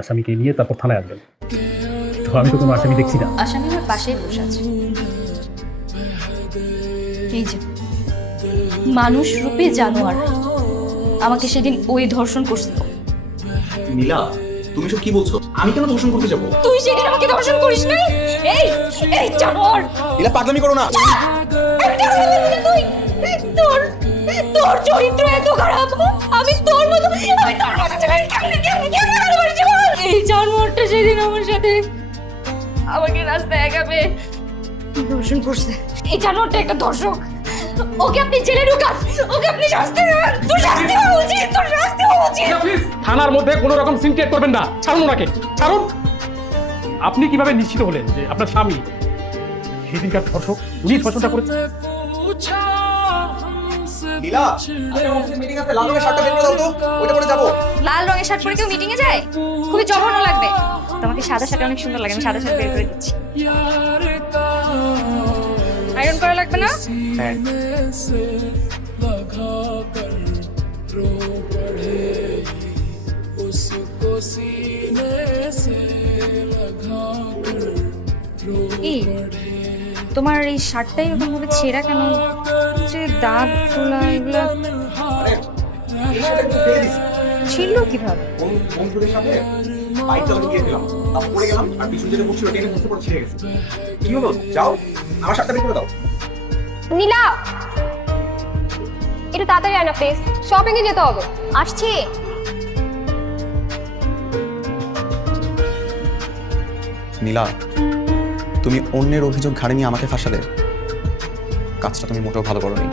আসামিকে নিয়ে তারপর থানায় আসবেন। তো আমি তো কোনো আসামি দেখছি না। আসামি আমার পাশেই বসে আছে। এই যে মানুষ রূপে জানোয়ার আমাকে সেদিন ওই ধর্ষণ করছিল। নীলা, তুমি সব কি বলছো? আমি কেন ধর্ষণ করতে যাবো? তুই সেদিন আমাকে ধর্ষণ করিস নাই? এই এই জানোয়ার! নীলা, পাগলামি করো না। তুই তোর তোর চরিত্র এত খারাপ, আমি তোর মতো ছেলেকে কেমনে ভালোবাসি বল? এই জানোয়ারটা সেদিন আমার সাথে আমাকে রাস্তায় একাবে ধর্ষণ করছে। এই জানোয়ারটা একটা দর্শক। ওকে আপনি জেলে ঢুকান, ওকে আপনি শাস্তি দেন। তোর শাস্তি হওয়া উচিত, তোর শাস্তি হওয়া উচিত। প্লিজ থানার মধ্যে কোনো রকম সিন ক্রিয়েট করবেন না। ছাড়ুন ওনাকে, ছাড়ুন। আপনি কিভাবে নিশ্চিত হলেন যে আপনার স্বামী সেদিনকার ধর্ষক, উনি ধর্ষণটা করেছে? নীলা, আজকে অফিসে মিটিং আছে, লাল রঙের শার্টটা বের করে দাও তো, ওইটা পরে যাবো। লাল রঙের শার্ট পরে কেউ মিটিং এ যায়? খুবই জঘন্য লাগবে। তোমাকে সাদা শার্টে অনেক সুন্দর লাগে, আমি সাদা শার্ট বের করে দিচ্ছি। আয়রন করা লাগবে না? হ্যাঁ। এই তোমার এই শার্টটাই ওরকম ভাবে ছেঁড়া কেন? যে দাগ ফোলা এগুলো আরে, এই শার্টটা একটু ফেলে দিছি। ছিল কিভাবে? বন্ধুদের সাথে বাইক চালাতে গিয়েছিলাম, তারপর পড়ে গেলাম, আর পিছন যেটা বসছিল টেনে বসতে পড়ে ছিঁড়ে গেছে। কি হলো? যাও, আমার শার্টটা বের করে দাও। নীলা, একটু তাড়াতাড়ি আয় না প্লিজ, শপিং এ যেতে হবে। আসছি। নীলা, তুমি অন্যের অভিযোগ ঘাড়ে নিয়ে আমাকে ফাঁসালে। কাজটা তুমি মোটেও ভালো করোনি।